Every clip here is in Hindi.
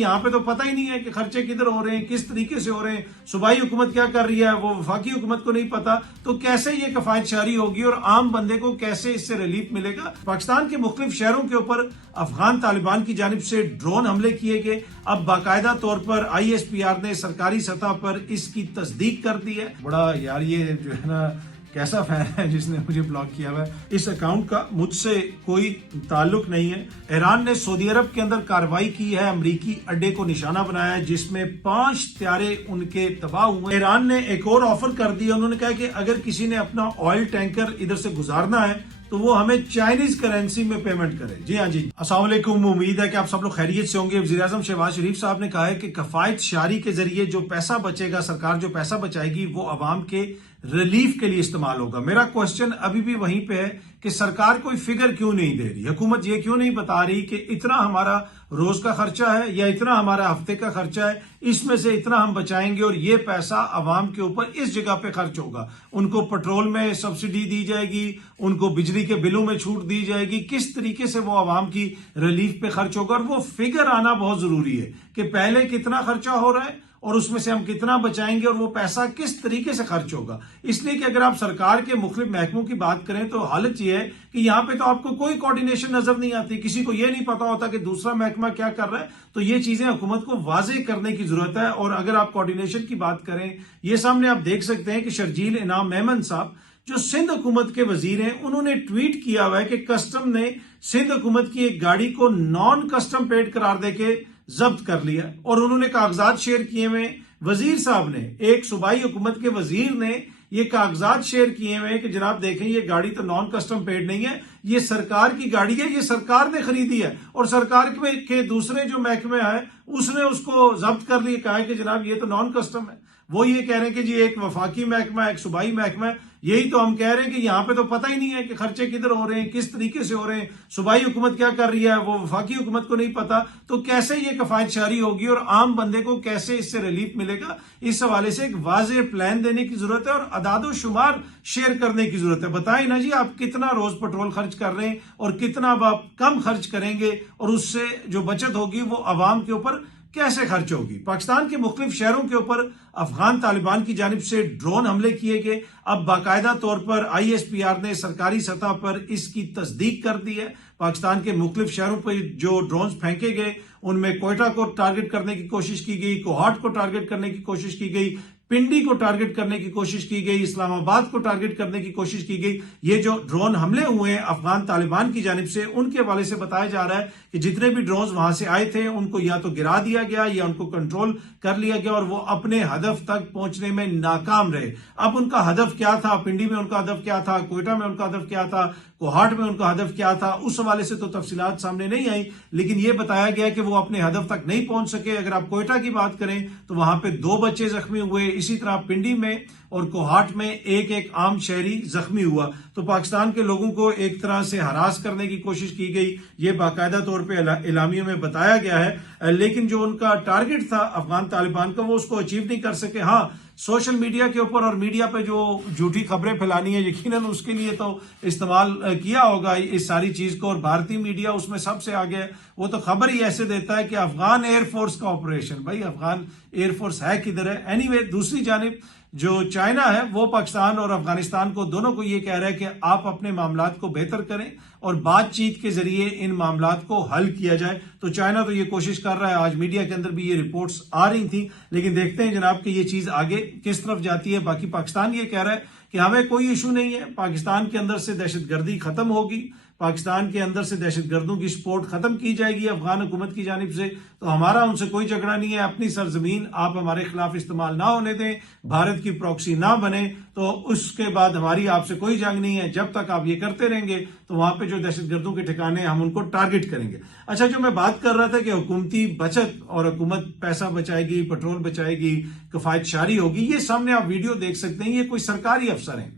यहाँ पे तो पता ही नहीं है कि खर्चे किधर हो रहे हैं, किस तरीके से हो रहे हैं, सूबाई हुकूमत क्या कर रही है, वो वफाकी हुकूमत को नहीं पता। तो कैसे ये कफायत शारी होगी और आम बंदे को कैसे इससे रिलीफ मिलेगा। पाकिस्तान के मुख्तलिफ शहरों के ऊपर अफगान तालिबान की जानिब से ड्रोन हमले किए गए। अब बाकायदा तौर पर ISPR ने सरकारी सतह पर इसकी तस्दीक कर दी है। बड़ा यार ये जो है ना कैसा फैन है जिसने मुझे ब्लॉक किया हुआ है। इस अकाउंट का मुझसे कोई ताल्लुक नहीं है। ईरान ने सऊदी अरब के अंदर कार्रवाई की है, अमरीकी अड्डे को निशाना बनाया है, जिसमें 5 त्यारे उनके तबाह हुए। ईरान ने एक और ऑफर कर दिया, उन्होंने कहा कि अगर किसी ने अपना ऑयल टैंकर इधर से गुजारना है तो वो हमें चाइनीज करेंसी में पेमेंट करे। जी हाँ जी, अस्सलाम वालेकुम। उम्मीद है कि आप सब लोग खैरियत से होंगे। वज़ीर आज़म शहबाज शरीफ साहब ने कहा है कि कफायत शारी के जरिए जो पैसा बचेगा, सरकार जो पैसा बचाएगी वो अवाम के रिलीफ के लिए इस्तेमाल होगा। मेरा क्वेश्चन अभी भी वहीं पे है कि सरकार कोई फिगर क्यों नहीं दे रही, हुकूमत ये क्यों नहीं बता रही कि इतना हमारा रोज का खर्चा है या इतना हमारा हफ्ते का खर्चा है, इसमें से इतना हम बचाएंगे और ये पैसा अवाम के ऊपर इस जगह पे खर्च होगा। उनको पेट्रोल में सब्सिडी दी जाएगी, उनको बिजली के बिलों में छूट दी जाएगी, किस तरीके से वो अवाम की रिलीफ पे खर्च होगा। और वो फिगर आना बहुत जरूरी है कि पहले कितना खर्चा हो रहा है और उसमें से हम कितना बचाएंगे और वो पैसा किस तरीके से खर्च होगा। इसलिए कि अगर आप सरकार के मुख्तलिफ महकमों की बात करें तो हालत यह है कि यहाँ पे तो आपको कोई कोऑर्डिनेशन नजर नहीं आती, किसी को यह नहीं पता होता कि दूसरा महकमा क्या कर रहा है। तो ये चीजें हुकूमत को वाजे करने की जरूरत है। और अगर आप कोऑर्डिनेशन की बात करें, ये सामने आप देख सकते हैं कि शर्जील इनाम मेमन साहब जो सिंध हुकूमत के वजीर हैं, उन्होंने ट्वीट किया हुआ है कि कस्टम ने सिंध हुकूमत की एक गाड़ी को नॉन कस्टम पेड करार देके जब्त कर लिया और उन्होंने कागजात शेयर किए हुए। वजीर साहब ने, एक सूबाई हुकूमत के वजीर ने ये कागजात शेयर किए हुए कि जनाब देखें ये गाड़ी तो नॉन कस्टम पेड नहीं है, ये सरकार की गाड़ी है, ये सरकार ने खरीदी है। और सरकार के दूसरे जो महकमे है उसने उसको जब्त कर लिया, कहा है कि जनाब ये तो नॉन कस्टम है। वो ये कह रहे हैं कि जी एक वफाकी महकमा है, एक सूबाई महकमा है। यही तो हम कह रहे हैं कि यहाँ पे तो पता ही नहीं है कि खर्चे किधर हो रहे हैं, किस तरीके से हो रहे हैं, सूबाई हुकूमत क्या कर रही है, वो वफाकी हुकूमत को नहीं पता। तो कैसे ये कफायत शारी होगी और आम बंदे को कैसे इससे रिलीफ मिलेगा, इस हवाले से एक वाज़ेह प्लान देने की जरूरत है और अदादो शुमार शेयर करने की जरूरत है। बताएं ना जी आप कितना रोज पेट्रोल खर्च कर रहे हैं और कितना अब आप कम खर्च करेंगे और उससे जो बचत होगी वो अवाम के ऊपर कैसे खर्च होगी। पाकिस्तान के मुख्तलिफ शहरों के ऊपर अफगान तालिबान की जानिब से ड्रोन हमले किए गए। अब बाकायदा तौर पर ISPR ने सरकारी सतह पर इसकी तस्दीक कर दी है। पाकिस्तान के मुख्तलिफ शहरों पर जो ड्रोन फेंके गए उनमें कोयटा को टारगेट करने की कोशिश की गई, कोहाट को टारगेट करने की कोशिश की गई, पिंडी को टारगेट करने की कोशिश की गई, इस्लामाबाद को टारगेट करने की कोशिश की गई। ये जो ड्रोन हमले हुए हैं अफगान तालिबान की जानिब से, उनके हवाले से बताया जा रहा है कि जितने भी ड्रोन वहां से आए थे उनको या तो गिरा दिया गया या उनको कंट्रोल कर लिया गया और वो अपने हदफ तक पहुंचने में नाकाम रहे। अब उनका हदफ क्या था, पिंडी में उनका हदफ क्या था, कोयटा में उनका हदफ क्या था, कोहाट में उनका हदफ क्या था, उस हवाले से तो तफसीलात सामने नहीं आई, लेकिन यह बताया गया कि वो अपने हदफ तक नहीं पहुंच सके। अगर आप कोयटा की बात करें तो वहां पे 2 बच्चे जख्मी हुए, इसी तरह पिंडी में और कोहाट में एक आम शहरी जख्मी हुआ। तो पाकिस्तान के लोगों को एक तरह से हरास करने की कोशिश की गई, ये बाकायदा तौर पे इलामियों में बताया गया है। लेकिन जो उनका टारगेट था अफगान तालिबान का वो उसको अचीव नहीं कर सके। हाँ, सोशल मीडिया के ऊपर और मीडिया पे जो झूठी खबरें फैलानी है यकीनन उसके लिए तो इस्तेमाल किया होगा इस सारी चीज को, और भारतीय मीडिया उसमें सबसे आगे है। वो तो खबर ही ऐसे देता है कि अफगान एयरफोर्स का ऑपरेशन, भाई अफगान एयरफोर्स है किधर है। एनीवे, दूसरी जानिब जो चाइना है वो पाकिस्तान और अफगानिस्तान को दोनों को ये कह रहा है कि आप अपने मामलात को बेहतर करें और बातचीत के जरिए इन मामलात को हल किया जाए। तो चाइना तो ये कोशिश कर रहा है, आज मीडिया के अंदर भी ये रिपोर्ट्स आ रही थी, लेकिन देखते हैं जनाब कि ये चीज आगे किस तरफ जाती है। बाकी पाकिस्तान ये कह रहा है कि हमें कोई इशू नहीं है, पाकिस्तान के अंदर से दहशतगर्दी खत्म होगी, पाकिस्तान के अंदर से दहशतगर्दों की सपोर्ट खत्म की जाएगी अफगान हुकूमत की जानिब से। तो हमारा उनसे कोई झगड़ा नहीं है, अपनी सरजमीन आप हमारे खिलाफ इस्तेमाल ना होने दें, भारत की प्रॉक्सी ना बने, तो उसके बाद हमारी आपसे कोई जंग नहीं है। जब तक आप ये करते रहेंगे तो वहां पे जो दहशतगर्दों के ठिकाने हम उनको टारगेट करेंगे। अच्छा, जो मैं बात कर रहा था कि हुकूमती बचत और हुकूमत पैसा बचाएगी, पेट्रोल बचाएगी, कफायत शारी होगी, ये सामने आप वीडियो देख सकते हैं। ये कोई सरकारी अफसर हैं,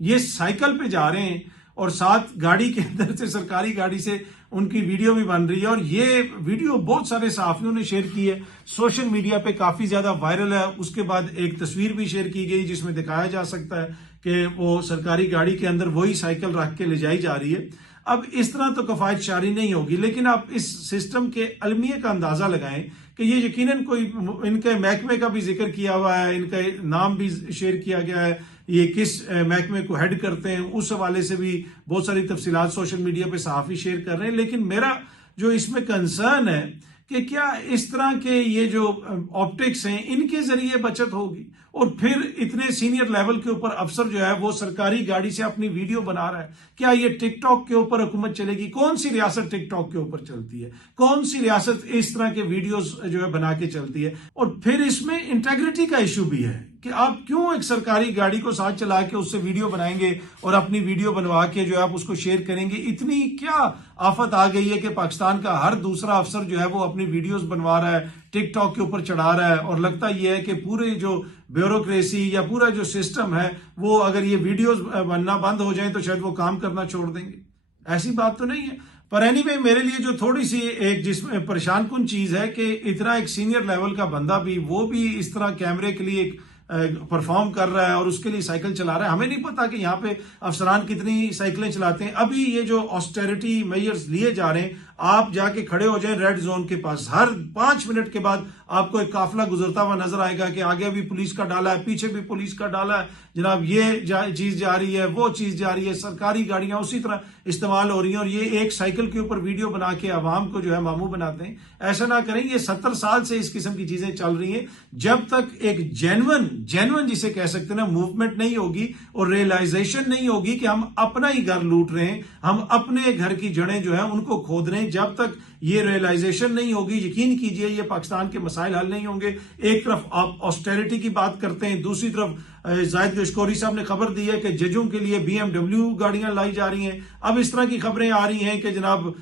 ये साइकिल पे जा रहे हैं और साथ गाड़ी के अंदर से, सरकारी गाड़ी से उनकी वीडियो भी बन रही है। और ये वीडियो बहुत सारे सहाफियों ने शेयर की है, सोशल मीडिया पे काफी ज्यादा वायरल है। उसके बाद एक तस्वीर भी शेयर की गई जिसमें दिखाया जा सकता है कि वो सरकारी गाड़ी के अंदर वही साइकिल रख के ले जाई जा रही है। अब इस तरह तो कफायत शारी नहीं होगी, लेकिन आप इस सिस्टम के अलमियत का अंदाजा लगाएं कि ये यकीनन कोई इनके महकमे का भी जिक्र किया हुआ है, इनका नाम भी शेयर किया गया है, ये किस महकमे को हेड करते हैं, उस हवाले से भी बहुत सारी तफसीलात सोशल मीडिया पे सहाफ़ी शेयर कर रहे हैं। लेकिन मेरा जो इसमें कंसर्न है कि क्या इस तरह के ये जो ऑप्टिक्स हैं इनके जरिए बचत होगी, और फिर इतने सीनियर लेवल के ऊपर अफसर जो है वो सरकारी गाड़ी से अपनी वीडियो बना रहा है। क्या ये टिकटॉक के ऊपर हुकूमत चलेगी? कौन सी रियासत टिकटॉक के ऊपर चलती है? कौन सी रियासत इस तरह के वीडियोस जो है बना के चलती है? और फिर इसमें इंटेग्रिटी का इशू भी है कि आप क्यों एक सरकारी गाड़ी को साथ चला के उससे वीडियो बनाएंगे और अपनी वीडियो बनवा के जो है आप उसको शेयर करेंगे। इतनी क्या आफत आ गई है कि पाकिस्तान का हर दूसरा अफसर जो है वो अपनी वीडियोस बनवा रहा है, टिकटॉक के ऊपर चढ़ा रहा है, और लगता यह है कि पूरे जो ब्यूरोक्रेसी या पूरा जो सिस्टम है वो अगर ये वीडियोस बनना बंद हो जाए तो शायद वो काम करना छोड़ देंगे। ऐसी बात तो नहीं है। पर एनीवे मेरे लिए जो थोड़ी सी एक जिसमें परेशान कुन चीज है कि इतना एक सीनियर लेवल का बंदा भी, वो भी इस तरह कैमरे के लिए एक परफॉर्म कर रहा है और उसके लिए साइकिल चला रहा है। हमें नहीं पता कि यहाँ पे अफसरान कितनी साइकिलें चलाते हैं। अभी ये जो ऑस्टेरिटी मेजर्स लिए जा रहे हैं, आप जाके खड़े हो जाएं रेड जोन के पास, हर 5 मिनट के बाद आपको एक काफिला गुजरता हुआ नजर आएगा कि आगे भी पुलिस का डाला है, पीछे भी पुलिस का डाला है, जनाब ये चीज जा रही है, वो चीज जा रही है, सरकारी गाड़ियां उसी तरह इस्तेमाल हो रही हैं, और ये एक साइकिल के ऊपर वीडियो बना के आवाम को जो है मामू बनाते हैं। ऐसा ना करें। ये 70 साल से इस किस्म की चीजें चल रही हैं। जब तक एक जेन्युइन जिसे कह सकते हैं ना मूवमेंट नहीं होगी और रियलाइजेशन नहीं होगी कि हम अपना ही घर लूट रहे हैं, हम अपने घर की जड़ें जो है उनको खोद रहे हैं, जब तक ये रियलाइजेशन नहीं होगी, यकीन कीजिए ये पाकिस्तान के मसाइल हल नहीं होंगे। एक तरफ आप ऑस्टेरिटी की बात करते हैं, दूसरी तरफ जाहिद गशकोरी साहब ने खबर दी है कि जजों के लिए BMW गाड़ियां लाई जा रही हैं। अब इस तरह की खबरें आ रही हैं कि जनाब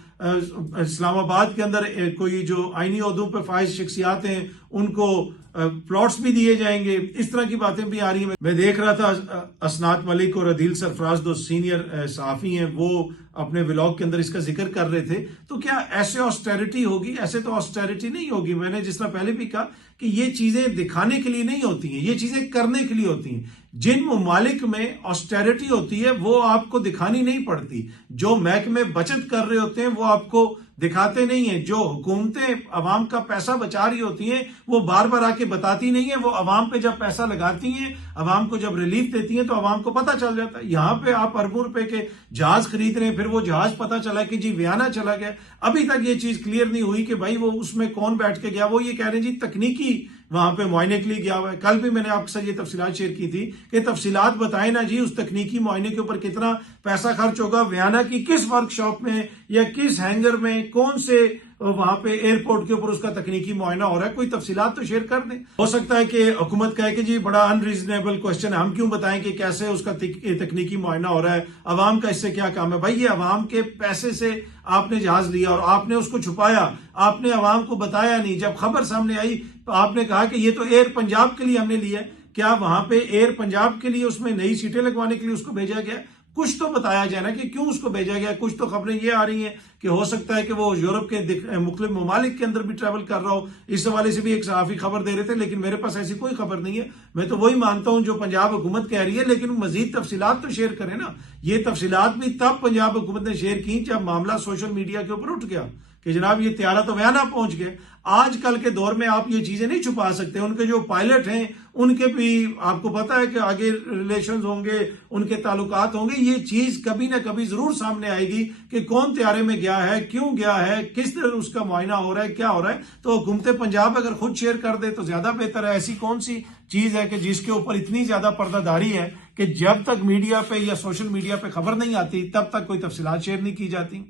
इस्लामाबाद के अंदर कोई जो आईनी ओहदों पर फाइज शख्सियात हैं उनको प्लॉट्स भी दिए जाएंगे। इस तरह की बातें भी आ रही हैं। मैं देख रहा था असनात मलिक और अदील सरफराज, दो सीनियर सहाफी हैं, वो अपने व्लॉग के अंदर इसका जिक्र कर रहे थे। तो क्या ऐसे ऑस्टेरिटी होगी? ऐसे तो ऑस्टेरिटी नहीं होगी। मैंने जिस तरह पहले भी कहा कि ये चीजें दिखाने के लिए नहीं होती हैं, ये चीजें करने के लिए होती हैं। जिन ममालिक में ऑस्टेरिटी होती है वो आपको दिखानी नहीं पड़ती, जो महकमे बचत कर रहे होते हैं वो आपको दिखाते नहीं है, जो हुकूमतें अवाम का पैसा बचा रही होती हैं वो बार बार आके बताती नहीं है। वो अवाम पे जब पैसा लगाती हैं, अवाम को जब रिलीफ देती हैं तो अवाम को पता चल जाता है। यहां पे आप अरबों रुपए के जहाज खरीद रहे हैं, फिर वो जहाज पता चला कि जी वियना चला गया। अभी तक ये चीज क्लियर नहीं हुई कि भाई वो उसमें कौन बैठ के गया। वो ये कह रहे हैं जी तकनीकी वहां पे मुआयने के लिए गया हुआ है। कल भी मैंने आपके साथ ये तफसीलात शेयर की थी कि तफसीलात बताए ना जी उस तकनीकी मुआयने के ऊपर कितना पैसा खर्च होगा, वियना की किस वर्कशॉप में या किस हैंगर में, कौन से वहां पे एयरपोर्ट के ऊपर उसका तकनीकी मुआयना हो रहा है। कोई तफसीलात तो शेयर कर दें। हो सकता है कि हुकूमत कहे कि जी बड़ा अनरीजनेबल क्वेश्चन है, हम क्यों बताएं कि कैसे उसका तकनीकी मुआयना हो रहा है, अवाम का इससे क्या काम है। भाई ये अवाम के पैसे से आपने जहाज लिया और आपने उसको छुपाया, आपने अवाम को बताया नहीं। जब खबर सामने आई तो आपने कहा कि ये तो एयर पंजाब के लिए हमने लिया है। क्या वहां पे एयर पंजाब के लिए उसमें नई सीटें लगवाने के लिए उसको भेजा गया? कुछ तो बताया जाए ना कि क्यों उसको भेजा गया। कुछ तो खबरें ये आ रही हैं कि हो सकता है कि वो यूरोप के मुख्तलिफ ममालिक के अंदर भी ट्रैवल कर रहा हो। इस हवाले से भी एक सहाफी खबर दे रहे थे, लेकिन मेरे पास ऐसी कोई खबर नहीं है। मैं तो वही मानता हूं जो पंजाब हुकूमत कह रही है, लेकिन मजीद तफसीलात तो शेयर करें ना। ये तफसीलात भी तब पंजाब हुकूमत ने शेयर की जब मामला सोशल मीडिया के ऊपर उठ गया कि जनाब ये त्यारा तो वियना पहुंच गए। आजकल के दौर में आप ये चीजें नहीं छुपा सकते। उनके जो पायलट हैं उनके भी आपको पता है कि आगे रिलेशंस होंगे, उनके ताल्लुकात होंगे। ये चीज कभी ना कभी जरूर सामने आएगी कि कौन त्यारे में गया है, क्यों गया है, किस तरह उसका मुआयना हो रहा है, क्या हो रहा है। तो हुकूमत पंजाब अगर खुद शेयर कर दे तो ज्यादा बेहतर है। ऐसी कौन सी चीज है कि जिसके ऊपर इतनी ज्यादा पर्दादारी है कि जब तक मीडिया पे या सोशल मीडिया पे खबर नहीं आती तब तक कोई तफसीलात शेयर नहीं की जाती।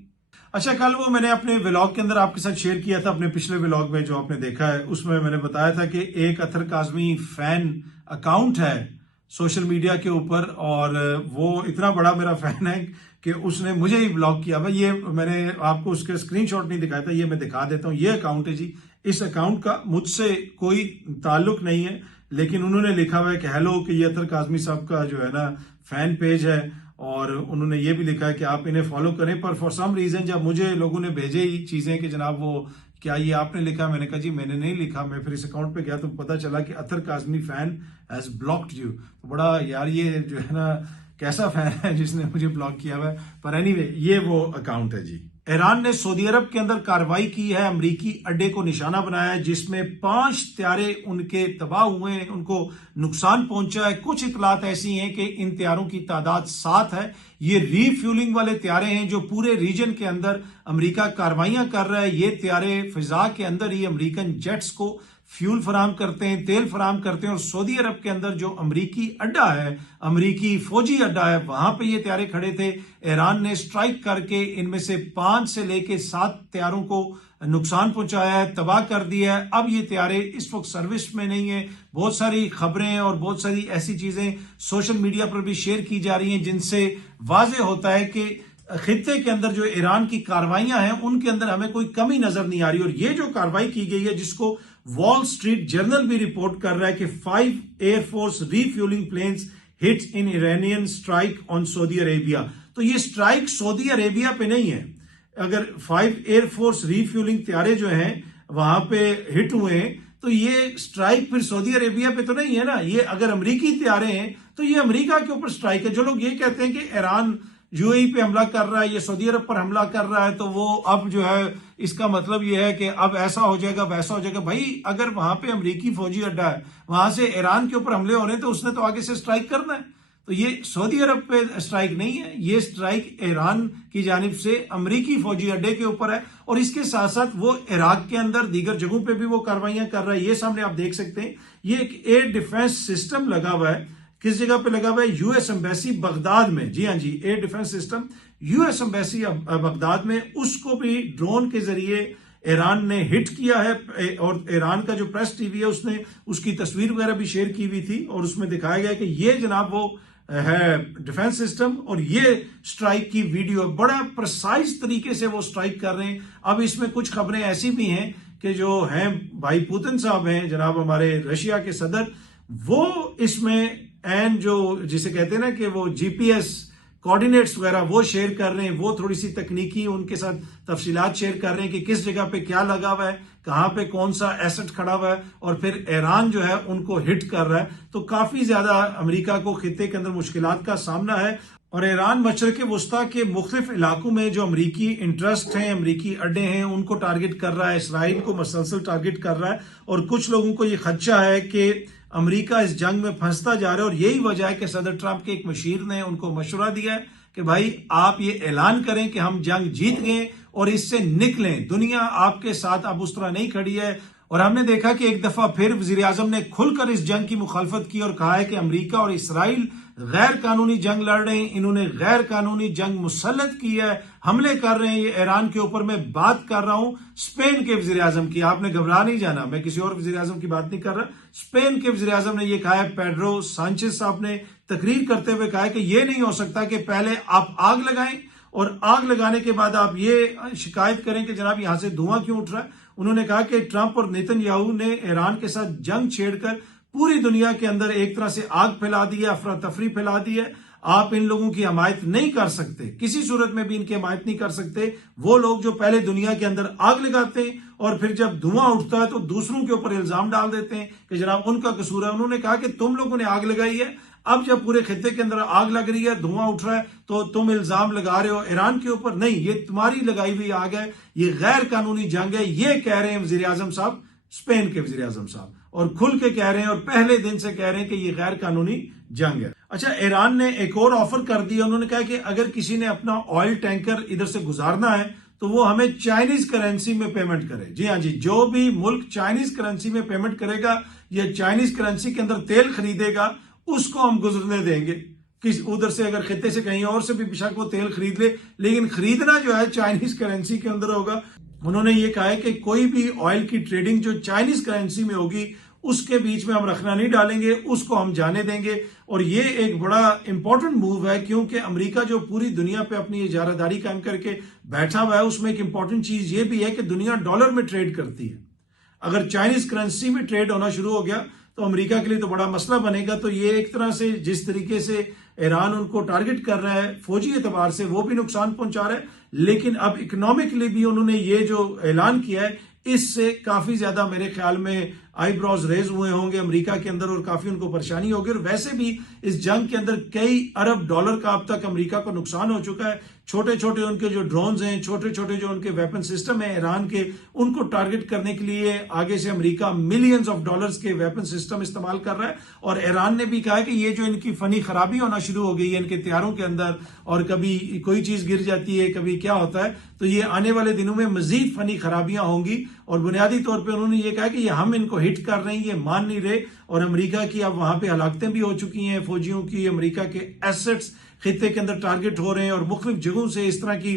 अच्छा, कल वो मैंने अपने व्लॉग के अंदर आपके साथ शेयर किया था, अपने पिछले व्लॉग में जो आपने देखा है उसमें मैंने बताया था कि एक अतर काजमी फैन अकाउंट है सोशल मीडिया के ऊपर, और वो इतना बड़ा मेरा फैन है कि उसने मुझे ही ब्लॉक किया। भाई ये मैंने आपको उसके स्क्रीनशॉट नहीं दिखाया था, ये मैं दिखा देता हूँ। ये अकाउंट है जी। इस अकाउंट का मुझसे कोई ताल्लुक नहीं है, लेकिन उन्होंने लिखा हुआ है कि हेलो, कि ये अतर काजमी साहब का जो है ना फैन पेज है, और उन्होंने ये भी लिखा है कि आप इन्हें फॉलो करें। पर फॉर सम रीजन जब मुझे लोगों ने भेजे ही चीजें कि जनाब वो क्या ये आपने लिखा, मैंने कहा जी मैंने नहीं लिखा। मैं फिर इस अकाउंट पे गया तो पता चला कि Atar Kazmi fan has blocked you. तो बड़ा यार ये जो है ना कैसा फैन है जिसने मुझे ब्लॉक किया हुआ है। पर एनीवे ये वो अकाउंट है जी। ईरान ने सऊदी अरब के अंदर कार्रवाई की है, अमरीकी अड्डे को निशाना बनाया है, जिसमें 5 त्यारे उनके तबाह हुए हैं, उनको नुकसान पहुंचा है। कुछ इतलात ऐसी हैं कि इन त्यारों की तादाद 7 है। ये रीफ्यूलिंग वाले त्यारे हैं जो पूरे रीजन के अंदर अमरीका कार्रवाइयां कर रहा है। ये त्यारे फिजा के अंदर ही अमरीकन जेट्स को फ्यूल फराम करते हैं, तेल फराम करते हैं, और सऊदी अरब के अंदर जो अमरीकी अड्डा है, अमरीकी फौजी अड्डा है, वहां पे ये त्यारे खड़े थे। ईरान ने स्ट्राइक करके इनमें से 5 से लेके 7 त्यारों को नुकसान पहुंचाया है, तबाह कर दिया है। अब ये त्यारे इस वक्त सर्विस में नहीं है। बहुत सारी खबरें और बहुत सारी ऐसी चीजें सोशल मीडिया पर भी शेयर की जा रही हैं जिनसे वाज़ेह होता है कि खित्ते के अंदर जो ईरान की कार्रवाइयां हैं उनके अंदर हमें कोई कमी नजर नहीं आ रही। और ये जो कार्रवाई की गई है, जिसको वॉल स्ट्रीट जर्नल भी रिपोर्ट कर रहा है कि 5 air force refuelling planes hit in Iranian strike on Saudi Arabia. तो ये स्ट्राइक सऊदी अरेबिया पे नहीं है। अगर 5 एयरफोर्स रीफ्यूलिंग त्यारे जो हैं वहां पे हिट हुए हैं, तो ये स्ट्राइक फिर सऊदी अरेबिया पे तो नहीं है ना। ये अगर अमरीकी त्यारे हैं तो ये अमरीका के ऊपर स्ट्राइक है। जो लोग ये कहते हैं कि ईरान यूएई पे हमला कर रहा है, ये सऊदी अरब पर हमला कर रहा है, तो वो अब जो है इसका मतलब ये है कि अब ऐसा हो जाएगा वैसा हो जाएगा। भाई अगर वहां पे अमरीकी फौजी अड्डा है, वहां से ईरान के ऊपर हमले हो रहे हैं, तो उसने तो आगे से स्ट्राइक करना है। तो ये सऊदी अरब पे स्ट्राइक नहीं है, ये स्ट्राइक ईरान की जानिब से अमरीकी फौजी अड्डे के ऊपर है। और इसके साथ साथ वो इराक के अंदर दीगर जगहों पे भी वो कार्रवाइयां कर रहा है। ये सामने आप देख सकते हैं, ये एक एयर डिफेंस सिस्टम लगा हुआ है। किस जगह पे लगा हुआ है? यूएस एम्बेसी बगदाद में। जी हाँ जी, air defence system US embassy Baghdad में, उसको भी ड्रोन के जरिए ईरान ने हिट किया है। और ईरान का जो प्रेस टीवी है उसने उसकी तस्वीर वगैरह भी शेयर की हुई थी, और उसमें दिखाया गया कि ये जनाब वो है डिफेंस सिस्टम, और ये स्ट्राइक की वीडियो बड़ा प्रिसाइज तरीके से वो स्ट्राइक कर रहे हैं। अब इसमें कुछ खबरें ऐसी भी हैं कि जो हैं भाई पुतिन साहब हैं, जनाब हमारे रशिया के सदर, वो इसमें एंड जो जिसे कहते हैं ना कि वो जीपीएस कोऑर्डिनेट्स वगैरह वो शेयर कर रहे हैं। वो थोड़ी सी तकनीकी उनके साथ तफसीलात शेयर कर रहे हैं कि किस जगह पे क्या लगा हुआ है, कहां पे कौन सा एसेट खड़ा हुआ है, और फिर ईरान जो है उनको हिट कर रहा है। तो काफी ज्यादा अमेरिका को खित्ते के अंदर मुश्किलात का सामना है। और ईरान मशरक वस्ता के मुख्तलिफ इलाकों में जो अमरीकी इंटरेस्ट हैं, अमरीकी अड्डे हैं, उनको टारगेट कर रहा है। इसराइल को मसलसल टारगेट कर रहा है। और कुछ लोगों को ये खदशा है कि अमेरिका इस जंग में फंसता जा रहा है। और यही वजह है कि सदर ट्रंप के एक मशीर ने उनको मशवरा दिया है कि भाई आप ये ऐलान करें कि हम जंग जीत गए और इससे निकलें। दुनिया आपके साथ अब उस तरह नहीं खड़ी है। और हमने देखा कि एक दफा फिर वजीर आजम ने खुलकर इस जंग की मुखालफत की और कहा है कि अमेरिका और इसराइल गैर कानूनी जंग लड़ रहे हैं, इन्होंने गैर कानूनी जंग मुसल्लत की है, हमले कर रहे हैं ये ईरान के ऊपर। मैं बात कर रहा हूं स्पेन के वजीर आजम की, आपने घबरा नहीं जाना, मैं किसी और वजीर आजम की बात नहीं कर रहा। स्पेन के वजीर आजम ने यह कहा है, पेड्रो सांचेज साहब ने तकरीर करते हुए कहा है कि यह नहीं हो सकता कि पहले आप आग लगाएं और आग लगाने के बाद आप ये शिकायत करें कि जनाब यहां से धुआं क्यों उठ रहा है। उन्होंने कहा कि ट्रंप और नेतन्याहू ने ईरान के साथ जंग छेड़कर पूरी दुनिया के अंदर एक तरह से आग फैला दी है, अफरा तफरी फैला दी है। आप इन लोगों की हमायत नहीं कर सकते, किसी सूरत में भी इनकी हमायत नहीं कर सकते। वो लोग जो पहले दुनिया के अंदर आग लगाते हैं और फिर जब धुआं उठता है तो दूसरों के ऊपर इल्जाम डाल देते हैं कि जनाब उनका कसूर है। उन्होंने कहा कि तुम लोगों ने आग लगाई है, अब जब पूरे खित्ते के अंदर आग लग रही है, धुआं उठ रहा है, तो तुम इल्जाम लगा रहे हो ईरान के ऊपर। नहीं, ये तुम्हारी लगाई हुई आग है, ये गैर कानूनी जंग है। ये कह रहे हैं वजीर आजम साहब, स्पेन के वजीर आजम साहब, और खुल के कह रहे हैं और पहले दिन से कह रहे हैं कि ये गैर कानूनी जंग है। अच्छा, ईरान ने एक और ऑफर कर दिया। उन्होंने कहा कि अगर किसी ने अपना ऑयल टैंकर इधर से गुजारना है तो वो हमें चाइनीज करेंसी में पेमेंट करे। जी हाँ जी, जो भी मुल्क चाइनीज करेंसी में पेमेंट करेगा या चाइनीज करेंसी के अंदर तेल खरीदेगा, उसको हम गुजरने देंगे। किस उधर से अगर खित्ते से कहीं और से भी बेशक वो तेल खरीद ले, लेकिन खरीदना जो है चाइनीज करेंसी के अंदर होगा। उन्होंने ये कहा है कि कोई भी ऑयल की ट्रेडिंग जो चाइनीज करेंसी में होगी उसके बीच में हम रखना नहीं डालेंगे, उसको हम जाने देंगे। और ये एक बड़ा इंपॉर्टेंट मूव है, क्योंकि अमेरिका जो पूरी दुनिया पे अपनी इजारादारी कायम करके बैठा हुआ है, उसमें एक इंपॉर्टेंट चीज ये भी है कि दुनिया डॉलर में ट्रेड करती है। अगर चाइनीज करेंसी में ट्रेड होना शुरू हो गया तो अमेरिका के लिए तो बड़ा मसला बनेगा। तो ये एक तरह से जिस तरीके से ईरान उनको टारगेट कर रहा है फौजी एतबार से, वो भी नुकसान पहुंचा रहा है, लेकिन अब इकोनॉमिकली भी उन्होंने ये जो ऐलान किया है, इससे काफी ज्यादा मेरे ख्याल में आईब्रोज रेज हुए होंगे अमेरिका के अंदर और काफी उनको परेशानी होगी। और वैसे भी इस जंग के अंदर कई अरब डॉलर का अब तक अमेरिका को नुकसान हो चुका है। छोटे छोटे उनके जो ड्रोन्स हैं, छोटे छोटे जो उनके वेपन सिस्टम है ईरान के, उनको टारगेट करने के लिए आगे से अमेरिका मिलियंस ऑफ डॉलर्स के वेपन सिस्टम इस्तेमाल कर रहा है। और ईरान ने भी कहा है कि ये जो इनकी फनी खराबी होना शुरू हो गई है इनके तैयारों के अंदर, और कभी कोई चीज गिर जाती है, कभी क्या होता है, तो ये आने वाले दिनों में मजीद फनी खराबियां होंगी। और बुनियादी तौर पर उन्होंने ये कहा कि ये हम इनको हिट कर रहे हैं, ये मान नहीं रहे। और अमेरिका की अब वहां पे हलाकतें भी हो चुकी हैं फौजियों की, अमेरिका के एसेट्स खित्ते के अंदर टारगेट हो रहे हैं, और मुख्तलिफ जगहों से इस तरह की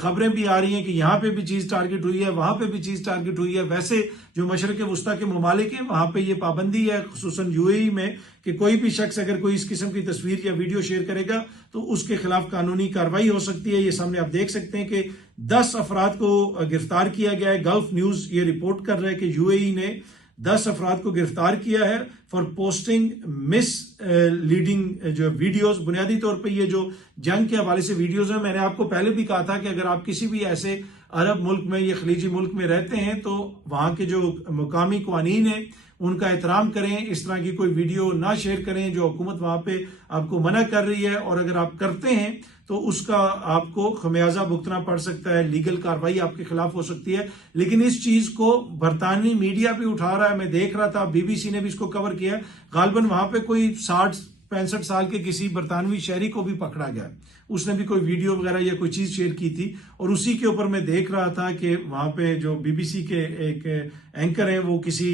खबरें भी आ रही हैं कि यहाँ पे भी चीज टारगेट हुई है, वहां पे भी चीज टारगेट हुई है। वैसे जो मशरक वस्ता के ममालिक हैं वहां पे ये पाबंदी है, खुसूसन यूएई में, कि कोई भी शख्स अगर कोई इस किस्म की तस्वीर या वीडियो शेयर करेगा तो उसके खिलाफ कानूनी कार्रवाई हो सकती है। ये सामने आप देख सकते हैं कि 10 अफराद को गिरफ्तार किया गया है। गल्फ न्यूज ये रिपोर्ट कर रहा है कि यूएई ने 10 अफराद को गिरफ्तार किया है फॉर पोस्टिंग मिस लीडिंग जो वीडियोस। बुनियादी तौर पे ये जो जंग के हवाले से वीडियोस हैं, मैंने आपको पहले भी कहा था कि अगर आप किसी भी ऐसे अरब मुल्क में या खलीजी मुल्क में रहते हैं तो वहां के जो मुकामी कानून है उनका एहतराम करें, इस तरह की कोई वीडियो ना शेयर करें जो हुकूमत वहां पे आपको मना कर रही है। और अगर आप करते हैं तो उसका आपको खमियाजा भुगतना पड़ सकता है, लीगल कार्रवाई आपके खिलाफ हो सकती है। लेकिन इस चीज को बरतानवी मीडिया भी उठा रहा है, मैं देख रहा था बीबीसी ने भी इसको कवर किया है। गालबन वहां पे कोई 60-65 साल के किसी बरतानवी शहरी को भी पकड़ा गया, उसने भी कोई वीडियो वगैरह या कोई चीज शेयर की थी। और उसी के ऊपर मैं देख रहा था कि वहां पे जो बीबीसी के एक एंकर हैं वो किसी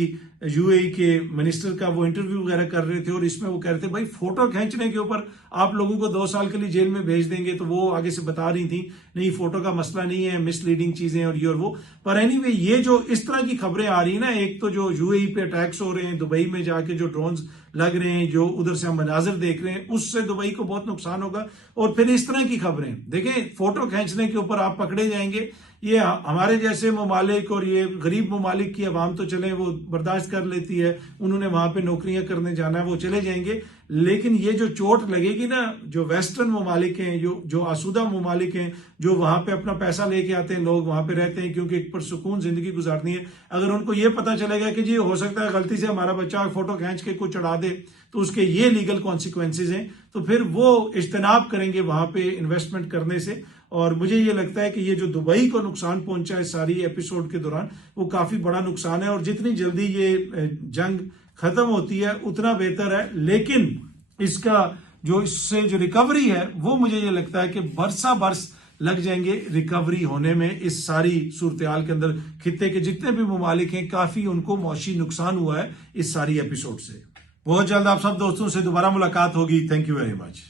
यूएई के मिनिस्टर का वो इंटरव्यू वगैरह कर रहे थे, और इसमें वो कह रहे थे भाई फोटो खींचने के ऊपर आप लोगों को 2 साल के लिए जेल में भेज देंगे। तो वो आगे से बता रही थी नहीं, फोटो का मसला नहीं है, मिसलीडिंग चीजें और ये और वो। पर एनीवे ये जो इस तरह की खबरें आ रही है ना, एक तो जो यूएई पे अटैक्स हो रहे हैं, दुबई में जाके जो ड्रोन्स लग रहे हैं, जो उधर से हम मनाजिर देख रहे हैं, उससे दुबई को बहुत नुकसान होगा। और फिर इस तरह की खबरें देखें, फोटो खींचने के ऊपर आप पकड़े जाएंगे। ये हमारे जैसे ममालिक और ये गरीब ममालिक की आवाम तो चले वो बर्दाश्त कर लेती है, उन्होंने वहां पे नौकरियां करने जाना है, वो चले जाएंगे। लेकिन ये जो चोट लगेगी ना, जो वेस्टर्न ममालिक हैं, जो आसूदा ममालिक हैं, जो वहां पे अपना पैसा लेके आते हैं, लोग वहां पे रहते हैं क्योंकि एक पुरसुकून जिंदगी गुजारनी है, अगर उनको ये पता चलेगा कि जी हो सकता है गलती से हमारा बच्चा फोटो खींच के कुछ चढ़ा दे तो उसके ये लीगल कॉन्सिक्वेंसेज हैं, तो फिर वो इज्तनाब करेंगे वहां पे इन्वेस्टमेंट करने से। और मुझे ये लगता है कि ये जो दुबई को नुकसान पहुंचा है सारी एपिसोड के दौरान, वो काफी बड़ा नुकसान है। और जितनी जल्दी ये जंग खत्म होती है उतना बेहतर है। लेकिन इसका जो इससे जो रिकवरी है वो मुझे ये लगता है कि बरसा बरस लग जाएंगे रिकवरी होने में। इस सारी सूरत-ए-हाल के अंदर खित्ते के जितने भी ममालिक हैं काफी उनको मौशी नुकसान हुआ है इस सारी एपिसोड से। बहुत जल्द आप सब दोस्तों से दोबारा मुलाकात होगी। Thank you very much.